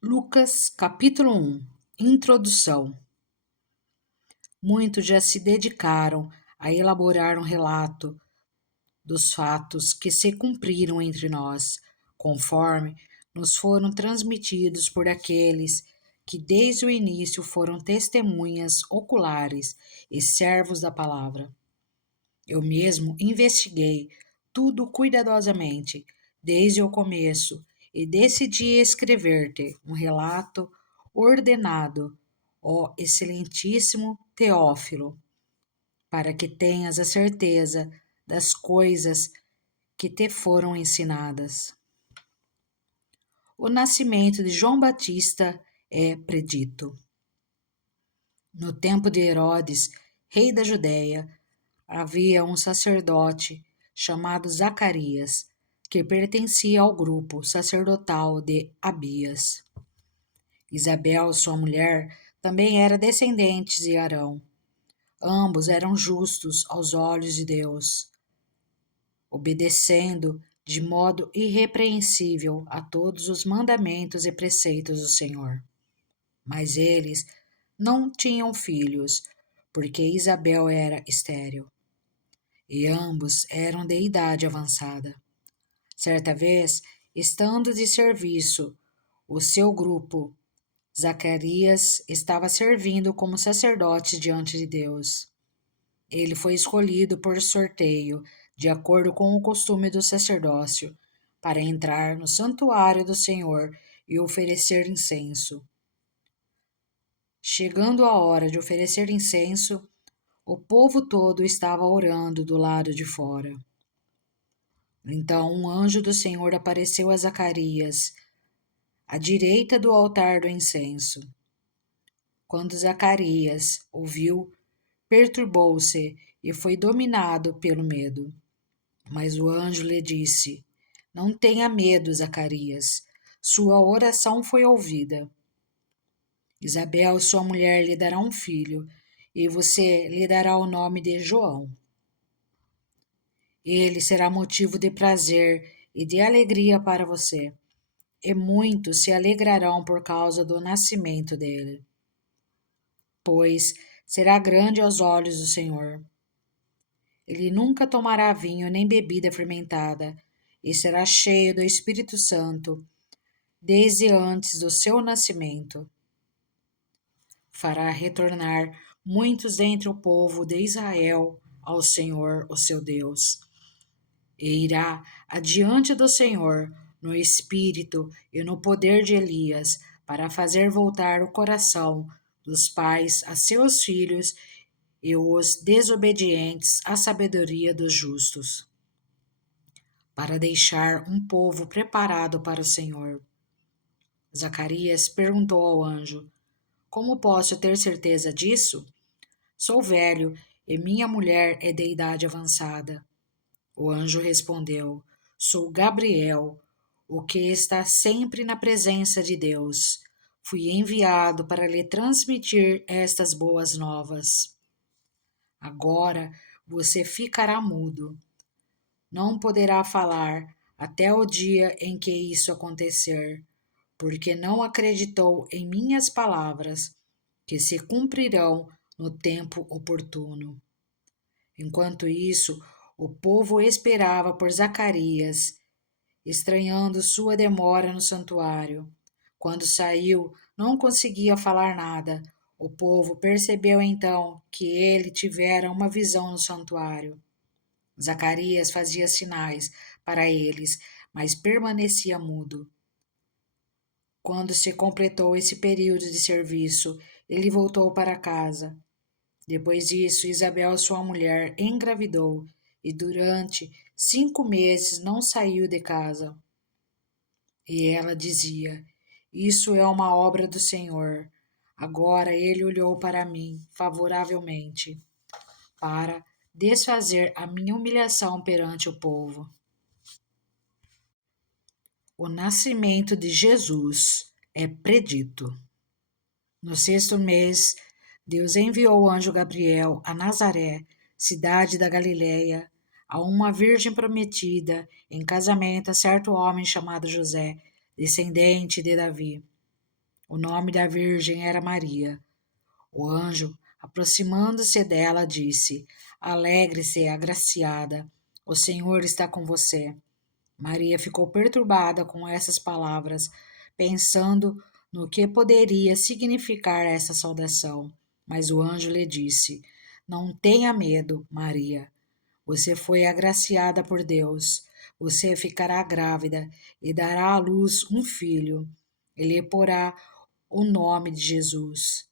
Lucas, capítulo 1. Introdução. Muitos já se dedicaram a elaborar um relato dos fatos que se cumpriram entre nós, conforme nos foram transmitidos por aqueles que desde o início foram testemunhas oculares e servos da palavra. Eu mesmo investiguei tudo cuidadosamente, desde o começo, e decidi escrever-te um relato ordenado, ó excelentíssimo Teófilo, para que tenhas a certeza das coisas que te foram ensinadas. O nascimento de João Batista é predito. No tempo de Herodes, rei da Judéia, havia um sacerdote chamado Zacarias, que pertencia ao grupo sacerdotal de Abias. Isabel, sua mulher, também era descendente de Arão. Ambos eram justos aos olhos de Deus, obedecendo de modo irrepreensível a todos os mandamentos e preceitos do Senhor. Mas eles não tinham filhos, porque Isabel era estéril, e ambos eram de idade avançada. Certa vez, estando de serviço, o seu grupo, Zacarias estava servindo como sacerdote diante de Deus. Ele foi escolhido por sorteio, de acordo com o costume do sacerdócio, para entrar no santuário do Senhor e oferecer incenso. Chegando a hora de oferecer incenso, o povo todo estava orando do lado de fora. Então um anjo do Senhor apareceu a Zacarias, à direita do altar do incenso. Quando Zacarias ouviu, perturbou-se e foi dominado pelo medo. Mas o anjo lhe disse: Não tenha medo, Zacarias. Sua oração foi ouvida. Isabel, sua mulher, lhe dará um filho, e você lhe dará o nome de João. Ele será motivo de prazer e de alegria para você, e muitos se alegrarão por causa do nascimento dele, pois será grande aos olhos do Senhor. Ele nunca tomará vinho nem bebida fermentada, e será cheio do Espírito Santo desde antes do seu nascimento. Fará retornar muitos dentre o povo de Israel ao Senhor, o seu Deus, e irá adiante do Senhor no espírito e no poder de Elias, para fazer voltar o coração dos pais a seus filhos e os desobedientes à sabedoria dos justos, para deixar um povo preparado para o Senhor. Zacarias perguntou ao anjo: Como posso ter certeza disso? Sou velho e minha mulher é de idade avançada. O anjo respondeu: Sou Gabriel, o que está sempre na presença de Deus. Fui enviado para lhe transmitir estas boas novas. Agora você ficará mudo. Não poderá falar até o dia em que isso acontecer, porque não acreditou em minhas palavras, que se cumprirão no tempo oportuno. Enquanto isso, o povo esperava por Zacarias, estranhando sua demora no santuário. Quando saiu, não conseguia falar nada. O povo percebeu então que ele tivera uma visão no santuário. Zacarias fazia sinais para eles, mas permanecia mudo. Quando se completou esse período de serviço, ele voltou para casa. Depois disso, Isabel, sua mulher, engravidou e durante 5 meses não saiu de casa. E ela dizia: Isso é uma obra do Senhor. Agora ele olhou para mim favoravelmente, para desfazer a minha humilhação perante o povo. O nascimento de Jesus é predito. No 6º mês, Deus enviou o anjo Gabriel a Nazaré, cidade da Galiléia, a uma virgem prometida em casamento a certo homem chamado José, descendente de Davi. O nome da virgem era Maria. O anjo, aproximando-se dela, disse: Alegre-se, agraciada, o Senhor está com você. Maria ficou perturbada com essas palavras, pensando no que poderia significar essa saudação. Mas o anjo lhe disse: Não tenha medo, Maria. Você foi agraciada por Deus. Você ficará grávida e dará à luz um filho. Ele porá o nome de Jesus.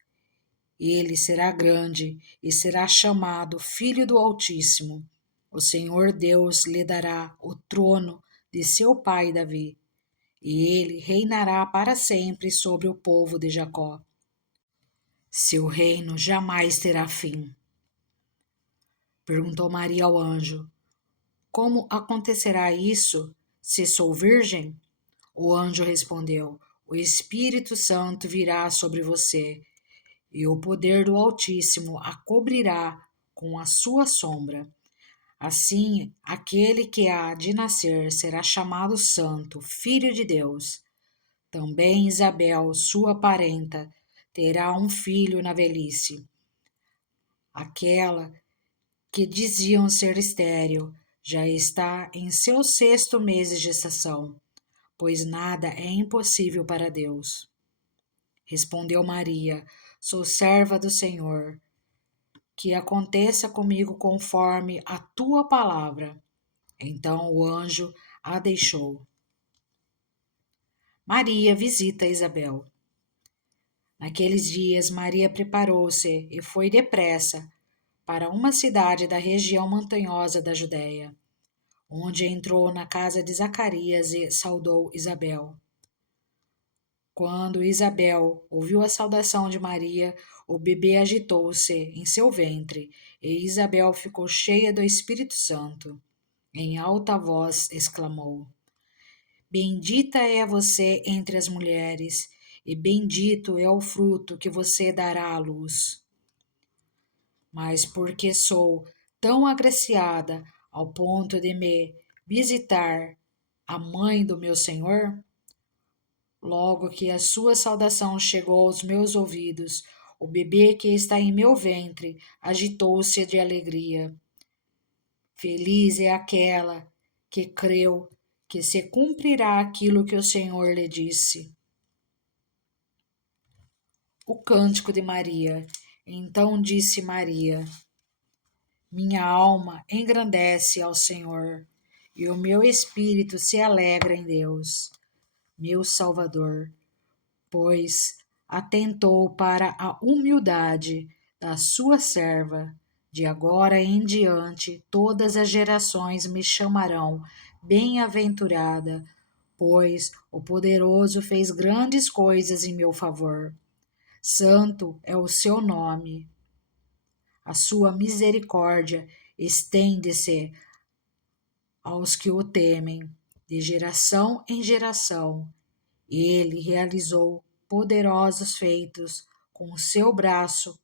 Ele será grande e será chamado Filho do Altíssimo. O Senhor Deus lhe dará o trono de seu pai Davi, e ele reinará para sempre sobre o povo de Jacó. Seu reino jamais terá fim. Perguntou Maria ao anjo: Como acontecerá isso, se sou virgem? O anjo respondeu: O Espírito Santo virá sobre você, e o poder do Altíssimo a cobrirá com a sua sombra. Assim, aquele que há de nascer será chamado Santo, Filho de Deus. Também Isabel, sua parenta, terá um filho na velhice. Aquela que diziam ser estéril já está em seu 6º mês de gestação, pois nada é impossível para Deus. Respondeu Maria: Sou serva do Senhor. Que aconteça comigo conforme a tua palavra. Então o anjo a deixou. Maria visita Isabel. Naqueles dias, Maria preparou-se e foi depressa para uma cidade da região montanhosa da Judéia, onde entrou na casa de Zacarias e saudou Isabel. Quando Isabel ouviu a saudação de Maria, o bebê agitou-se em seu ventre, e Isabel ficou cheia do Espírito Santo. Em alta voz exclamou: Bendita é você entre as mulheres, e bendito é o fruto que você dará à luz. Mas porque sou tão agraciada ao ponto de me visitar a mãe do meu Senhor, logo que a sua saudação chegou aos meus ouvidos, o bebê que está em meu ventre agitou-se de alegria. Feliz é aquela que creu que se cumprirá aquilo que o Senhor lhe disse. O cântico de Maria. Então disse Maria: Minha alma engrandece ao Senhor, e o meu espírito se alegra em Deus, meu Salvador, pois atentou para a humildade da sua serva. De agora em diante, todas as gerações me chamarão bem-aventurada, pois o Poderoso fez grandes coisas em meu favor. Santo é o seu nome. A sua misericórdia estende-se aos que o temem, de geração em geração. Ele realizou poderosos feitos com o seu braço,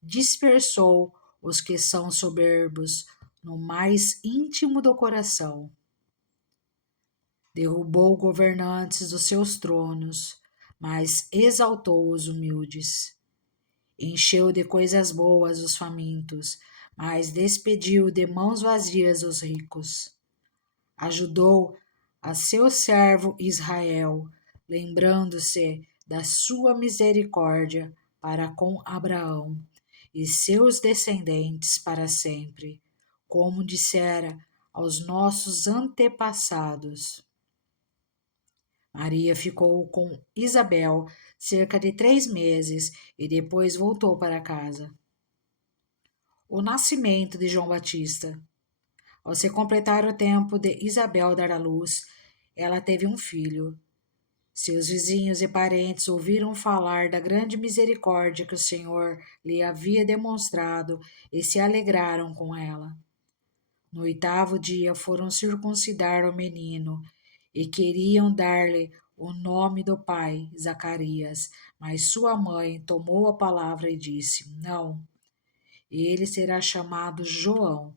dispersou os que são soberbos no mais íntimo do coração. Derrubou governantes dos seus tronos, mas exaltou os humildes. Encheu de coisas boas os famintos, mas despediu de mãos vazias os ricos. Ajudou a seu servo Israel, lembrando-se da sua misericórdia para com Abraão e seus descendentes para sempre, como dissera aos nossos antepassados. Maria ficou com Isabel cerca de 3 meses e depois voltou para casa. O nascimento de João Batista. Ao se completar o tempo de Isabel dar à luz, ela teve um filho. Seus vizinhos e parentes ouviram falar da grande misericórdia que o Senhor lhe havia demonstrado e se alegraram com ela. No 8º dia foram circuncidar o menino e queriam dar-lhe o nome do pai, Zacarias, mas sua mãe tomou a palavra e disse: Não, ele será chamado João.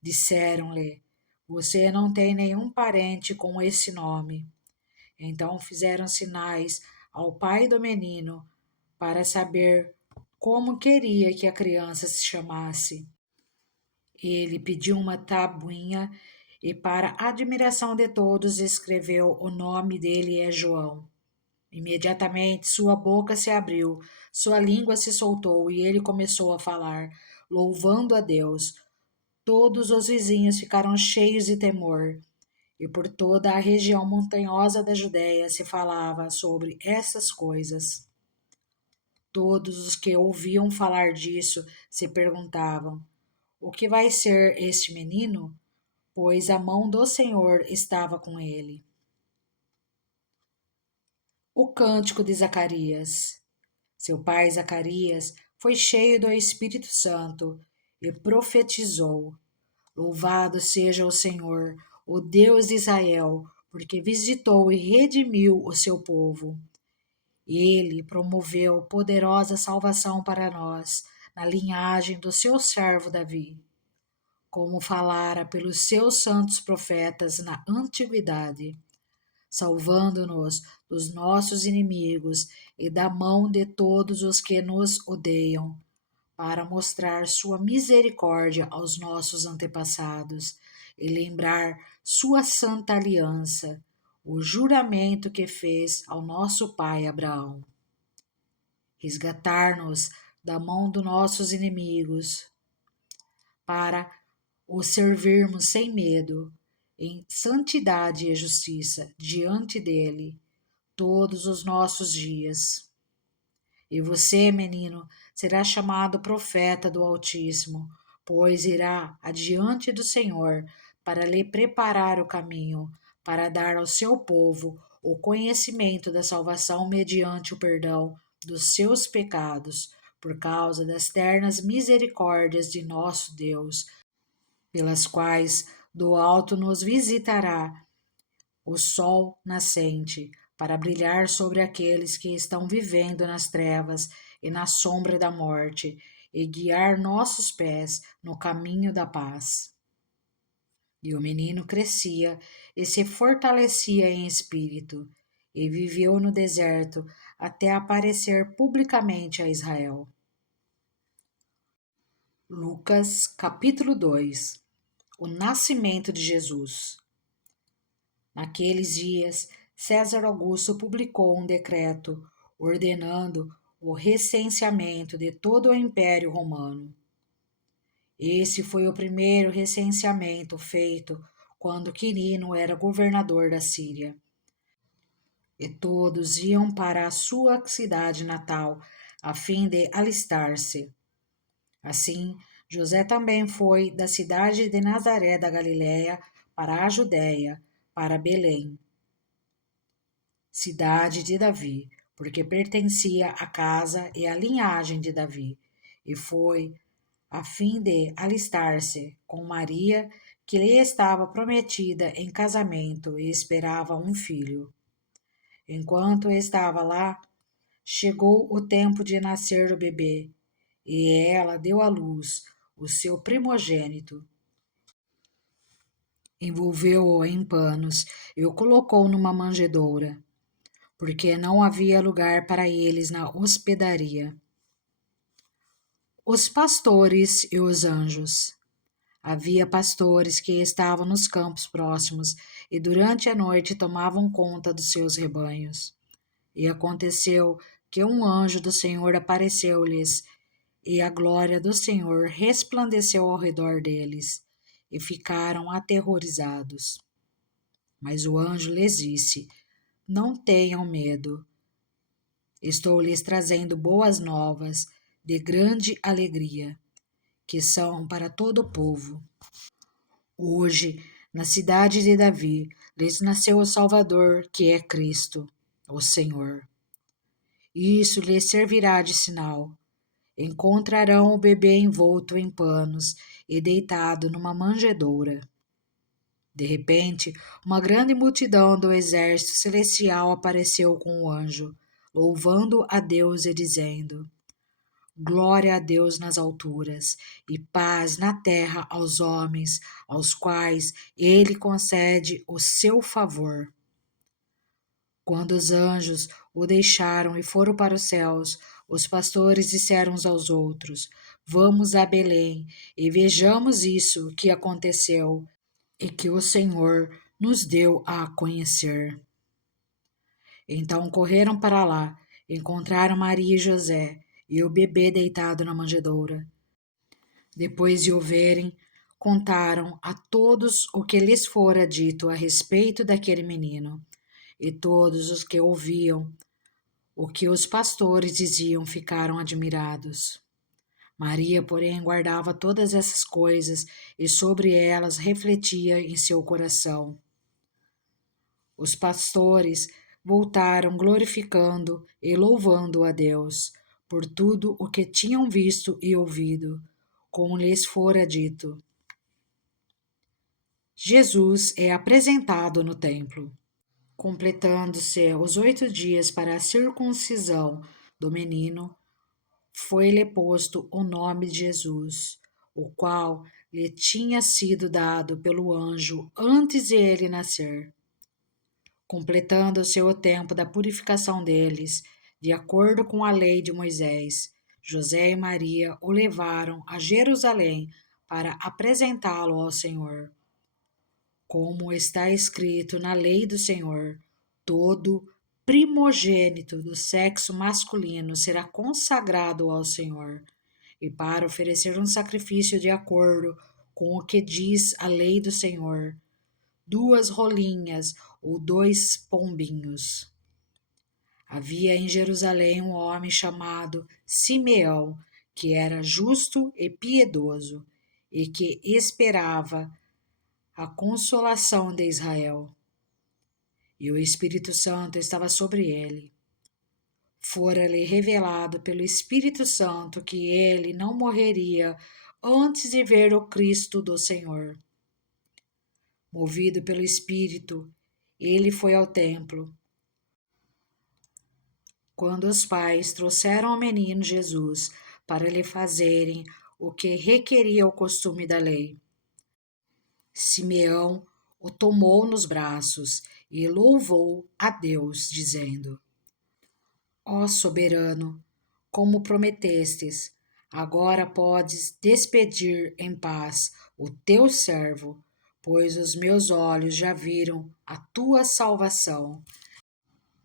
Disseram-lhe: Você não tem nenhum parente com esse nome. Então fizeram sinais ao pai do menino para saber como queria que a criança se chamasse. Ele pediu uma tabuinha e, para a admiração de todos, escreveu: o nome dele é João. Imediatamente sua boca se abriu, sua língua se soltou e ele começou a falar, louvando a Deus. Todos os vizinhos ficaram cheios de temor, e por toda a região montanhosa da Judéia se falava sobre essas coisas. Todos os que ouviam falar disso se perguntavam: o que vai ser este menino? Pois a mão do Senhor estava com ele. O cântico de Zacarias. Seu pai Zacarias foi cheio do Espírito Santo e profetizou: louvado seja o Senhor, o Deus de Israel, porque visitou e redimiu o seu povo. Ele promoveu poderosa salvação para nós, na linhagem do seu servo Davi, como falara pelos seus santos profetas na antiguidade, salvando-nos dos nossos inimigos e da mão de todos os que nos odeiam, para mostrar sua misericórdia aos nossos antepassados e lembrar sua santa aliança, o juramento que fez ao nosso pai Abraão. Resgatar-nos da mão dos nossos inimigos, para o servirmos sem medo, em santidade e justiça diante dele todos os nossos dias. E você, menino, será chamado profeta do Altíssimo, pois irá adiante do Senhor para lhe preparar o caminho, para dar ao seu povo o conhecimento da salvação mediante o perdão dos seus pecados, por causa das ternas misericórdias de nosso Deus, pelas quais do alto nos visitará o sol nascente, para brilhar sobre aqueles que estão vivendo nas trevas e na sombra da morte, e guiar nossos pés no caminho da paz. E o menino crescia e se fortalecia em espírito, e viveu no deserto até aparecer publicamente a Israel. Lucas capítulo 2. O nascimento de Jesus. Naqueles dias, César Augusto publicou um decreto ordenando o recenseamento de todo o Império Romano. Esse foi o primeiro recenseamento feito quando Quirino era governador da Síria. E todos iam para a sua cidade natal, a fim de alistar-se. Assim, José também foi da cidade de Nazaré da Galiléia para a Judéia, para Belém, cidade de Davi, porque pertencia à casa e à linhagem de Davi, e foi a fim de alistar-se com Maria, que lhe estava prometida em casamento e esperava um filho. Enquanto estava lá, chegou o tempo de nascer o bebê, e ela deu à luz o seu primogênito. Envolveu-o em panos e o colocou numa manjedoura, porque não havia lugar para eles na hospedaria. Os pastores e os anjos. Havia pastores que estavam nos campos próximos e durante a noite tomavam conta dos seus rebanhos. E aconteceu que um anjo do Senhor apareceu-lhes, e a glória do Senhor resplandeceu ao redor deles, e ficaram aterrorizados. Mas o anjo lhes disse: não tenham medo. Estou lhes trazendo boas novas de grande alegria, que são para todo o povo. Hoje, na cidade de Davi, lhes nasceu o Salvador, que é Cristo, o Senhor. Isso lhes servirá de sinal. Encontrarão o bebê envolto em panos e deitado numa manjedoura. De repente, uma grande multidão do exército celestial apareceu com o anjo, louvando a Deus e dizendo: glória a Deus nas alturas e paz na terra aos homens, aos quais ele concede o seu favor. Quando os anjos o deixaram e foram para os céus, os pastores disseram uns aos outros: Vamos a Belém e vejamos isso que aconteceu e que o Senhor nos deu a conhecer. Então correram para lá, encontraram Maria e José e o bebê deitado na manjedoura. Depois de o verem, contaram a todos o que lhes fora dito a respeito daquele menino. E todos os que ouviam o que os pastores diziam ficaram admirados. Maria, porém, guardava todas essas coisas e sobre elas refletia em seu coração. Os pastores voltaram glorificando e louvando a Deus por tudo o que tinham visto e ouvido, como lhes fora dito. Jesus é apresentado no templo. Completando-se os 8 dias para a circuncisão do menino, foi-lhe posto o nome de Jesus, o qual lhe tinha sido dado pelo anjo antes de ele nascer. Completando-se o tempo da purificação deles, de acordo com a lei de Moisés, José e Maria o levaram a Jerusalém para apresentá-lo ao Senhor. Como está escrito na lei do Senhor, todo primogênito do sexo masculino será consagrado ao Senhor, e para oferecer um sacrifício de acordo com o que diz a lei do Senhor, 2 rolinhas ou 2 pombinhos. Havia em Jerusalém um homem chamado Simeão, que era justo e piedoso, e que esperava a consolação de Israel. E o Espírito Santo estava sobre ele. Fora-lhe revelado pelo Espírito Santo que ele não morreria antes de ver o Cristo do Senhor. Movido pelo Espírito, ele foi ao templo. Quando os pais trouxeram o menino Jesus para lhe fazerem o que requeria o costume da lei, Simeão o tomou nos braços e louvou a Deus, dizendo: Ó soberano, como prometestes, agora podes despedir em paz o teu servo, pois os meus olhos já viram a tua salvação,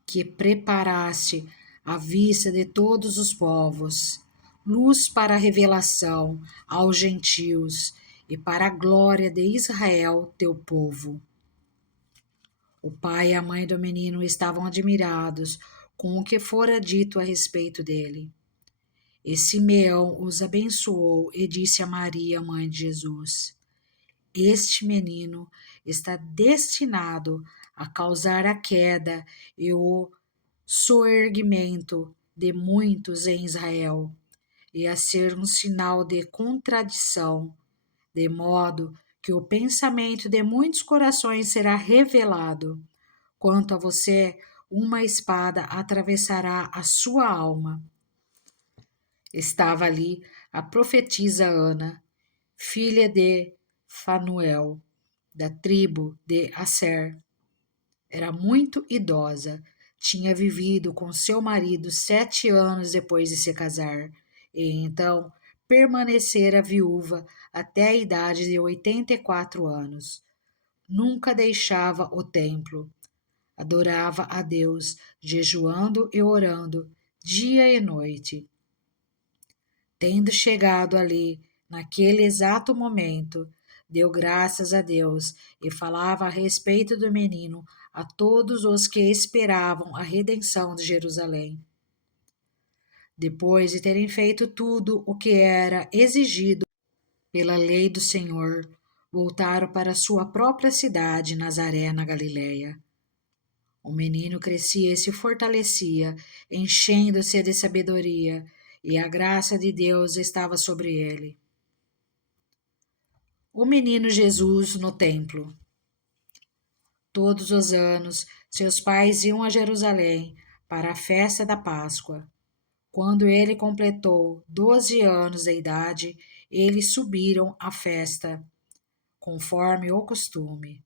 que preparaste à vista de todos os povos, luz para a revelação aos gentios e para a glória de Israel, teu povo. O pai e a mãe do menino estavam admirados com o que fora dito a respeito dele. E Simeão os abençoou e disse a Maria, mãe de Jesus: Este menino está destinado a causar a queda e o soerguimento de muitos em Israel, e a ser um sinal de contradição, de modo que o pensamento de muitos corações será revelado. Quanto a você, uma espada atravessará a sua alma. Estava ali a profetisa Ana, filha de Fanuel, da tribo de Asser. Era muito idosa, tinha vivido com seu marido 7 anos depois de se casar, e então permanecera viúva até a idade de 84 anos. Nunca deixava o templo. Adorava a Deus, jejuando e orando, dia e noite. Tendo chegado ali, naquele exato momento, deu graças a Deus e falava a respeito do menino a todos os que esperavam a redenção de Jerusalém. Depois de terem feito tudo o que era exigido pela lei do Senhor, voltaram para sua própria cidade, Nazaré, na Galiléia. O menino crescia e se fortalecia, enchendo-se de sabedoria, e a graça de Deus estava sobre ele. O menino Jesus no templo. Todos os anos, seus pais iam a Jerusalém para a festa da Páscoa. Quando ele completou 12 anos de idade, eles subiram à festa, conforme o costume.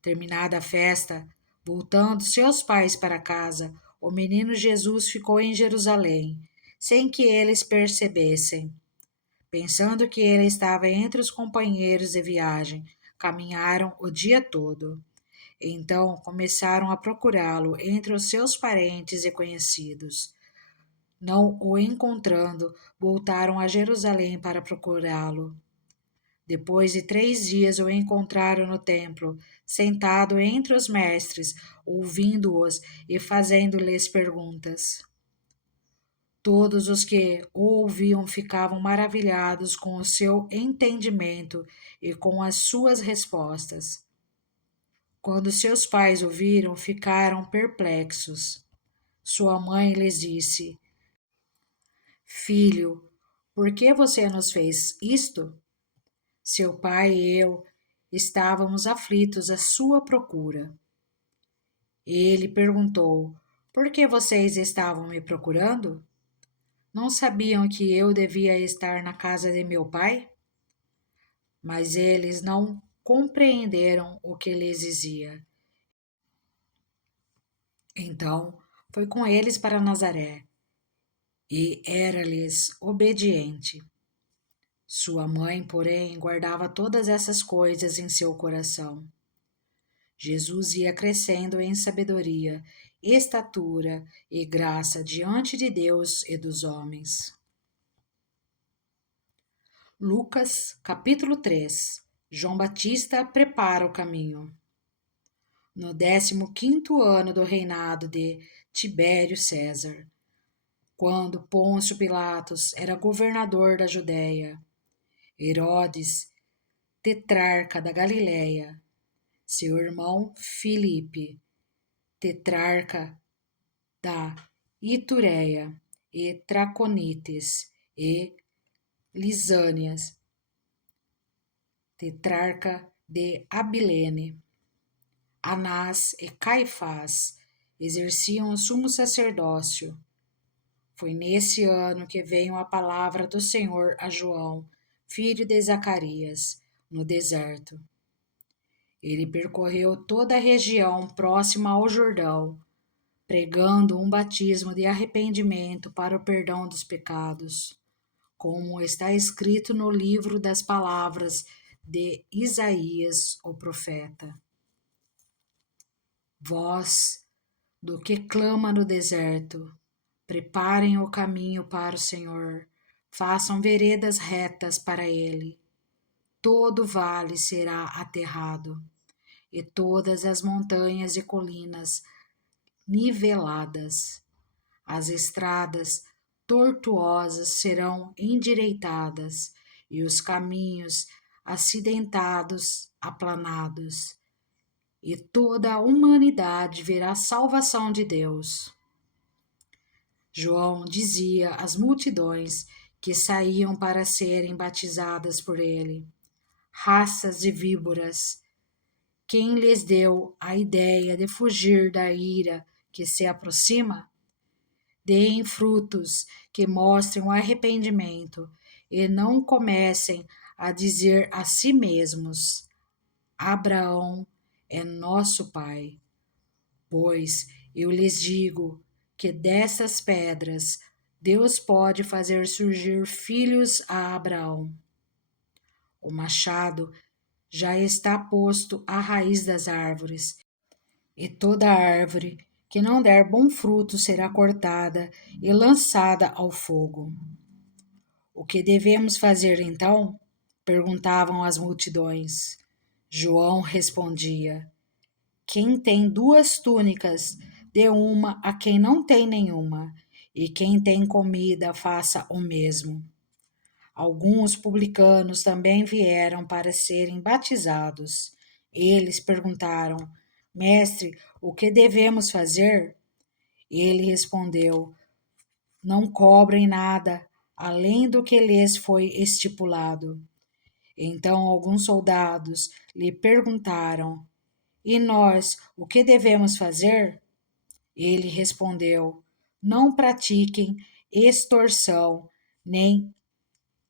Terminada a festa, Voltando seus pais para casa, o menino Jesus ficou em Jerusalém, sem que eles percebessem. Pensando que ele estava entre os companheiros de viagem, caminharam o dia todo. Então começaram a procurá-lo entre os seus parentes e conhecidos. Não o encontrando, voltaram a Jerusalém para procurá-lo. Depois de 3 dias o encontraram no templo, sentado entre os mestres, ouvindo-os e fazendo-lhes perguntas. Todos os que o ouviam ficavam maravilhados com o seu entendimento e com as suas respostas. Quando seus pais o viram, ficaram perplexos. Sua mãe lhes disse: Filho, por que você nos fez isto? Seu pai e eu estávamos aflitos à sua procura. Ele perguntou: Por que vocês estavam me procurando? Não sabiam que eu devia estar na casa de meu pai? Mas eles não compreenderam o que lhes dizia. Então foi com eles para Nazaré e era-lhes obediente. Sua mãe, porém, guardava todas essas coisas em seu coração. Jesus ia crescendo em sabedoria, estatura e graça diante de Deus e dos homens. Lucas, capítulo 3. João Batista prepara o caminho. No 15º ano do reinado de Tibério César, quando Pôncio Pilatos era governador da Judéia, Herodes, tetrarca da Galiléia, seu irmão Filipe, tetrarca da Itureia e Traconites e Lisânias, tetrarca de Abilene, Anás e Caifás exerciam o sumo sacerdócio. Foi nesse ano que veio a palavra do Senhor a João, filho de Zacarias, no deserto. Ele percorreu toda a região próxima ao Jordão, pregando um batismo de arrependimento para o perdão dos pecados, como está escrito no livro das palavras de Isaías, o profeta. Voz do que clama no deserto, preparem o caminho para o Senhor, façam veredas retas para ele. Todo vale será aterrado, e todas as montanhas e colinas niveladas. As estradas tortuosas serão endireitadas, e os caminhos acidentados aplanados, e toda a humanidade verá a salvação de Deus. João dizia às multidões que saíam para serem batizadas por ele: Raças de víboras, quem lhes deu a ideia de fugir da ira que se aproxima? Deem frutos que mostrem o arrependimento e não comecem a dizer a si mesmos: Abraão é nosso pai. Pois eu lhes digo que dessas pedras Deus pode fazer surgir filhos a Abraão. O machado já está posto à raiz das árvores, e toda árvore que não der bom fruto será cortada e lançada ao fogo. O que devemos fazer então? Perguntavam as multidões. João respondia: Quem tem 2 túnicas, dê uma a quem não tem nenhuma, e quem tem comida, faça o mesmo. Alguns publicanos também vieram para serem batizados. Eles perguntaram: Mestre, o que devemos fazer? Ele respondeu: Não cobrem nada além do que lhes foi estipulado. Então alguns soldados lhe perguntaram: E nós, o que devemos fazer? Ele respondeu: Não pratiquem extorsão, nem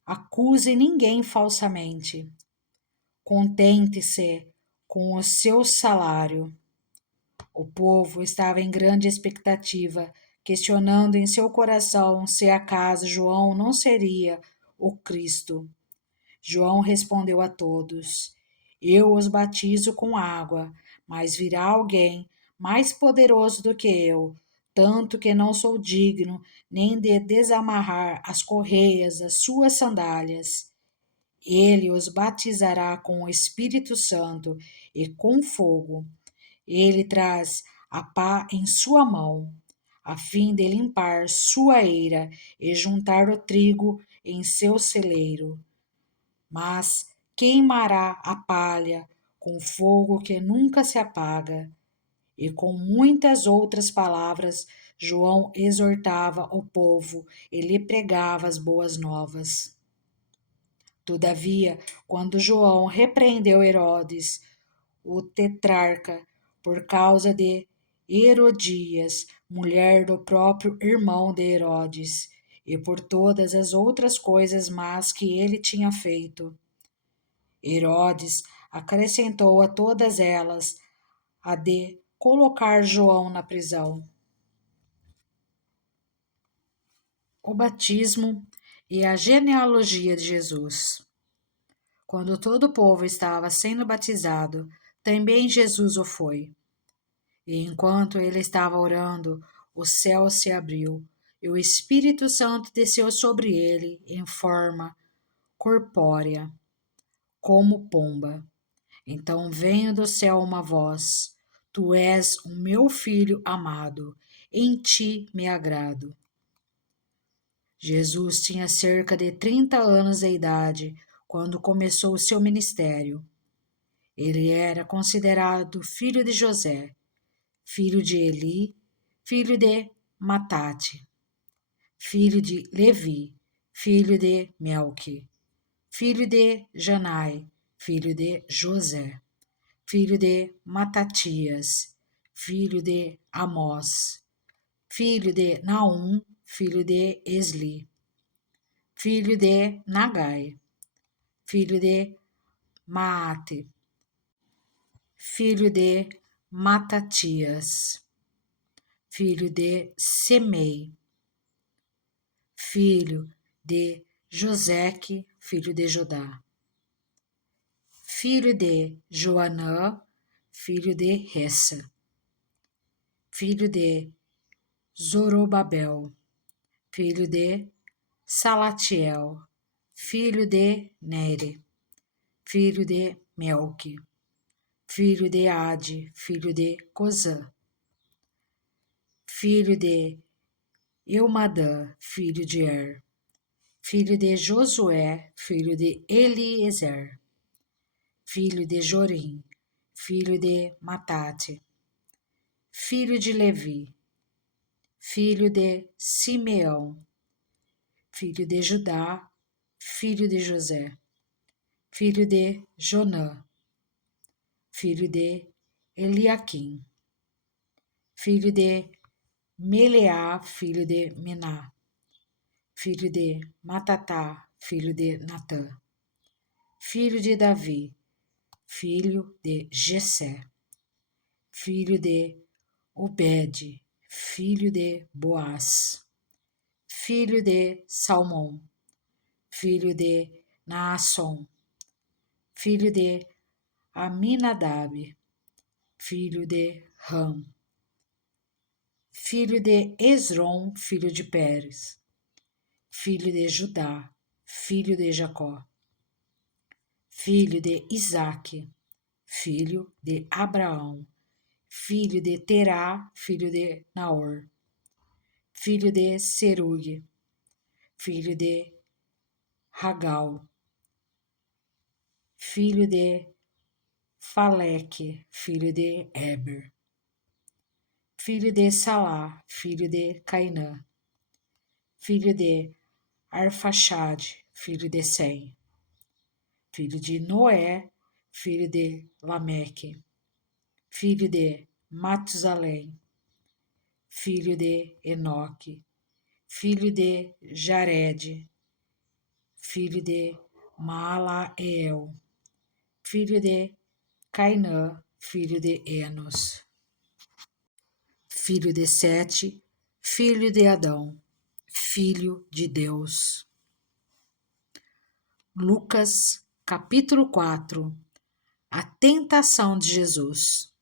acusem ninguém falsamente. Contente-se com o seu salário. O povo estava em grande expectativa, questionando em seu coração se acaso João não seria o Cristo. João respondeu a todos: Eu os batizo com água, mas virá alguém mais poderoso do que eu, tanto que não sou digno nem de desamarrar as correias das suas sandálias. Ele os batizará com o Espírito Santo e com fogo. Ele traz a pá em sua mão, a fim de limpar sua eira e juntar o trigo em seu celeiro. Mas queimará a palha com fogo que nunca se apaga. E com muitas outras palavras, João exortava o povo e lhe pregava as boas novas. Todavia, quando João repreendeu Herodes, o tetrarca, por causa de Herodias, mulher do próprio irmão de Herodes, e por todas as outras coisas más que ele tinha feito, Herodes acrescentou a todas elas a de colocar João na prisão. O batismo e a genealogia de Jesus. Quando todo o povo estava sendo batizado, também Jesus o foi. E enquanto ele estava orando, o céu se abriu e o Espírito Santo desceu sobre ele em forma corpórea, como pomba. Então veio do céu uma voz: Tu és o meu filho amado, em ti me agrado. Jesus tinha cerca de 30 anos de idade quando começou o seu ministério. Ele era considerado filho de José, filho de Eli, filho de Matate, filho de Levi, filho de Melque, filho de Janai, filho de José, filho de Matatias, filho de Amós, filho de Naum, filho de Esli, filho de Nagai, filho de Maate, filho de Matatias, filho de Semei, filho de Joseque, filho de Judá, filho de Joanã, filho de Ressa, filho de Zorobabel, filho de Salatiel, filho de Nere, filho de Melque, filho de Ade, filho de Cozã, filho de Eumadã, filho de Er, filho de Josué, filho de Eliezer, filho de Jorim, filho de Matate, filho de Levi, filho de Simeão, filho de Judá, filho de José, filho de Jonã, filho de Eliaquim, filho de Meleá, filho de Mená, filho de Matatá, filho de Natã, filho de Davi, filho de Jessé, filho de Obed, filho de Boaz, filho de Salmão, filho de Naasson, filho de Aminadab, filho de Ram, filho de Esrom, filho de Pérez, filho de Judá, filho de Jacó, filho de Isaque, filho de Abraão, filho de Terá, filho de Naor, filho de Serugue, filho de Ragal, filho de Faleque, filho de Eber, filho de Salá, filho de Cainã, filho de Arfaxade, filho de Sem, filho de Noé, filho de Lameque, filho de Matusalém, filho de Enoque, filho de Jared, filho de Malael, filho de Cainã, filho de Enos. filho de Sete, filho de Adão, filho de Deus. Lucas, capítulo 4. A tentação de Jesus.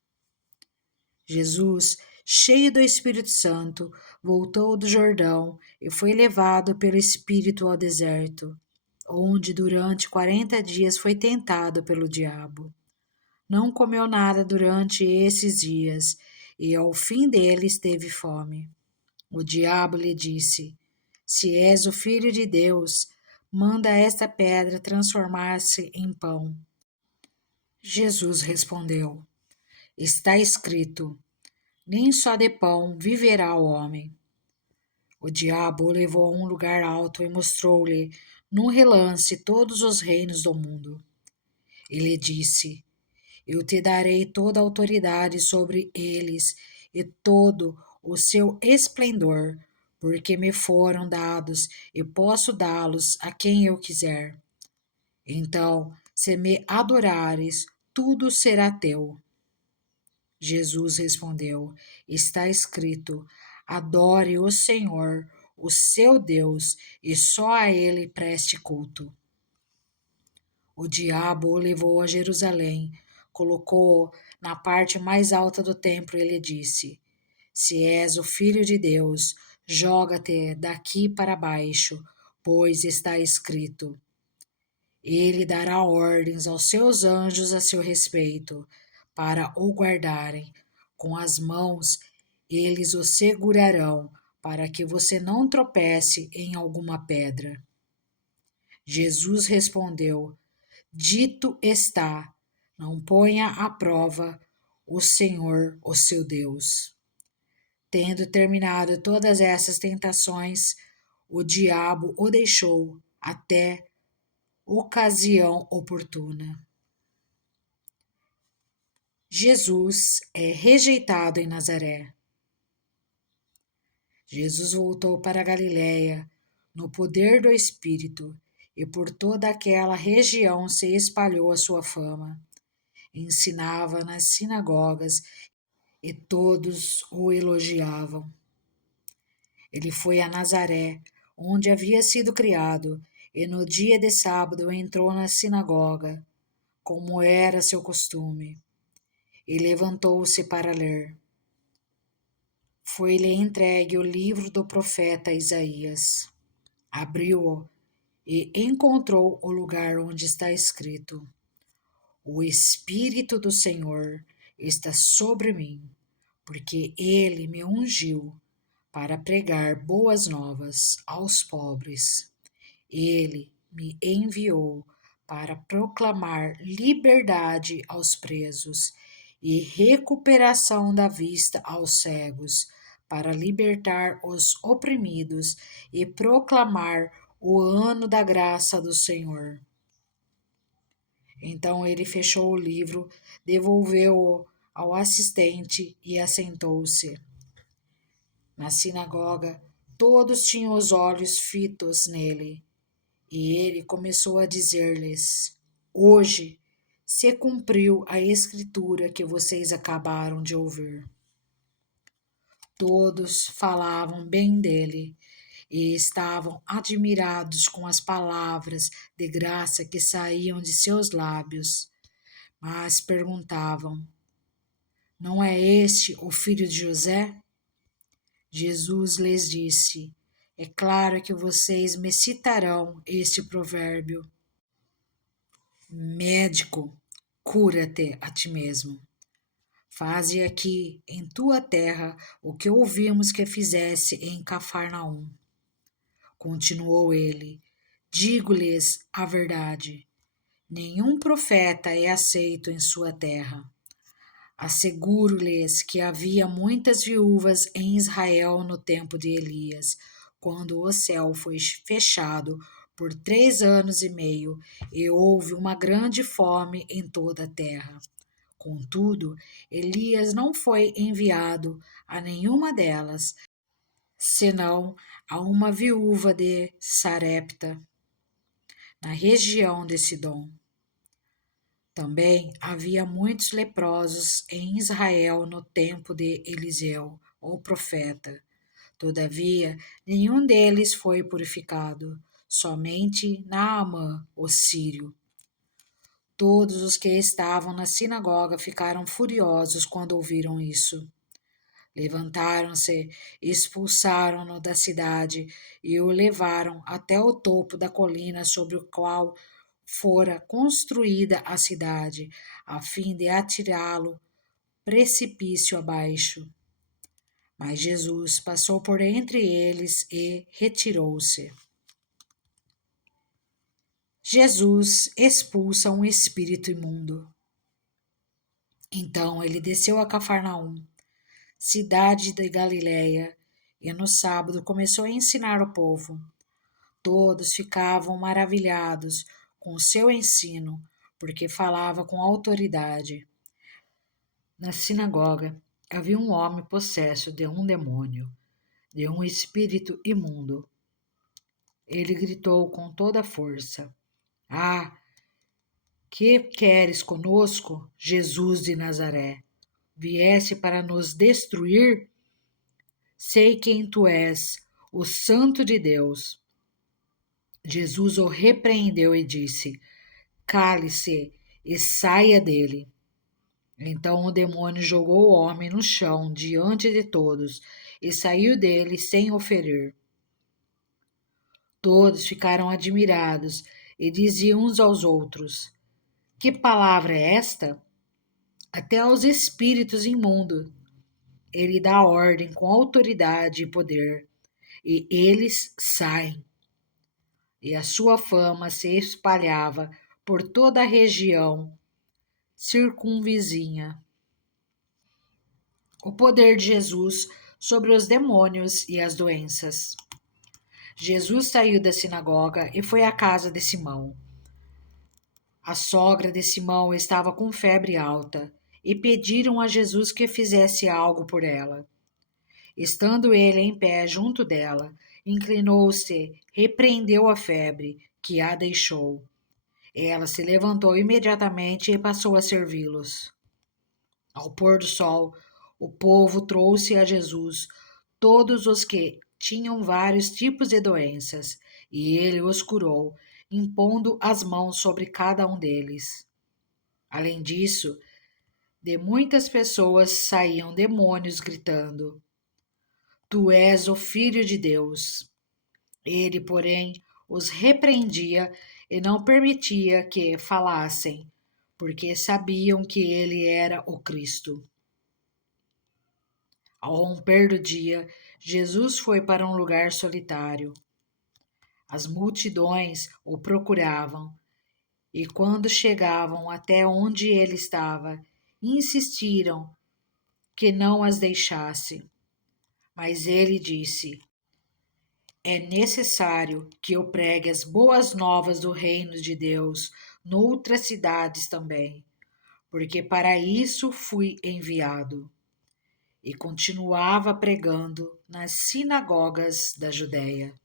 Jesus, cheio do Espírito Santo, voltou do Jordão e foi levado pelo Espírito ao deserto, onde durante 40 dias foi tentado pelo diabo. Não comeu nada durante esses dias e ao fim deles teve fome. O diabo lhe disse: Se és o filho de Deus, manda esta pedra transformar-se em pão. Jesus respondeu: Está escrito: Nem só de pão viverá o homem. O diabo o levou a um lugar alto e mostrou-lhe, num relance, todos os reinos do mundo. Ele disse: Eu te darei toda a autoridade sobre eles e todo o seu esplendor, porque me foram dados e posso dá-los a quem eu quiser. Então, se me adorares, tudo será teu. Jesus respondeu: Está escrito: Adore o Senhor, o seu Deus, e só a ele preste culto. O diabo o levou a Jerusalém, colocou-o na parte mais alta do templo e lhe disse: Se és o filho de Deus, joga-te daqui para baixo, pois está escrito: Ele dará ordens aos seus anjos a seu respeito, para o guardarem. Com as mãos eles o segurarão, para que você não tropece em alguma pedra. Jesus respondeu: Dito está, não ponha à prova o Senhor, o seu Deus. Tendo terminado todas essas tentações, o diabo o deixou até ocasião oportuna. Jesus é rejeitado em Nazaré. Jesus voltou para a Galiléia no poder do Espírito, e por toda aquela região se espalhou a sua fama. Ensinava nas sinagogas e todos o elogiavam. Ele foi a Nazaré, onde havia sido criado, e no dia de sábado entrou na sinagoga, como era seu costume, e levantou-se para ler. Foi-lhe entregue o livro do profeta Isaías. Abriu-o e encontrou o lugar onde está escrito: O Espírito do Senhor está sobre mim, porque ele me ungiu para pregar boas novas aos pobres. Ele me enviou para proclamar liberdade aos presos e recuperação da vista aos cegos, para libertar os oprimidos e proclamar o ano da graça do Senhor. Então ele fechou o livro, devolveu-o ao assistente e assentou-se. Na sinagoga, todos tinham os olhos fitos nele, e ele começou a dizer-lhes: Hoje se cumpriu a escritura que vocês acabaram de ouvir. Todos falavam bem dele e estavam admirados com as palavras de graça que saíam de seus lábios, mas perguntavam: Não é este o filho de José? Jesus lhes disse: É claro que vocês me citarão este provérbio: Médico, cura-te a ti mesmo. Faze aqui em tua terra o que ouvimos que fizesse em Cafarnaum. Continuou ele: Digo-lhes a verdade: nenhum profeta é aceito em sua terra. Asseguro-lhes que havia muitas viúvas em Israel no tempo de Elias, quando o céu foi fechado por 3 anos e meio e houve uma grande fome em toda a terra. Contudo, Elias não foi enviado a nenhuma delas, senão a uma viúva de Sarepta, na região de Sidom. Também havia muitos leprosos em Israel no tempo de Eliseu, ou profeta. Todavia, nenhum deles foi purificado, somente Naamã, o sírio. Todos os que estavam na sinagoga ficaram furiosos quando ouviram isso. Levantaram-se, expulsaram-no da cidade e o levaram até o topo da colina sobre o qual fora construída a cidade, a fim de atirá-lo precipício abaixo. Mas Jesus passou por entre eles e retirou-se. Jesus expulsa um espírito imundo. Então ele desceu a Cafarnaum, cidade da Galiléia, e no sábado começou a ensinar o povo. Todos ficavam maravilhados com o seu ensino, porque falava com autoridade. Na sinagoga havia um homem possesso de um demônio, de um espírito imundo. Ele gritou com toda a força: Ah, que queres conosco, Jesus de Nazaré? Viesse para nos destruir? Sei quem tu és, o Santo de Deus. Jesus o repreendeu e disse: Cale-se e saia dele. Então o demônio jogou o homem no chão diante de todos e saiu dele sem o ferir. Todos ficaram admirados e diziam uns aos outros: Que palavra é esta? Até aos espíritos imundos ele dá ordem com autoridade e poder, e eles saem. E a sua fama se espalhava por toda a região circunvizinha. O poder de Jesus sobre os demônios e as doenças. Jesus saiu da sinagoga e foi à casa de Simão. A sogra de Simão estava com febre alta e pediram a Jesus que fizesse algo por ela. Estando ele em pé junto dela, inclinou-se, repreendeu a febre, que a deixou. Ela se levantou imediatamente e passou a servi-los. Ao pôr do sol, o povo trouxe a Jesus todos os que tinham vários tipos de doenças, e ele os curou, impondo as mãos sobre cada um deles. Além disso, de muitas pessoas saíam demônios gritando: Tu és o Filho de Deus. Ele, porém, os repreendia e não permitia que falassem, porque sabiam que ele era o Cristo. Ao romper do dia, Jesus foi para um lugar solitário. As multidões o procuravam, e quando chegavam até onde ele estava, insistiram que não as deixasse. Mas ele disse: É necessário que eu pregue as boas novas do reino de Deus noutras cidades também, porque para isso fui enviado. E continuava pregando nas sinagogas da Judéia.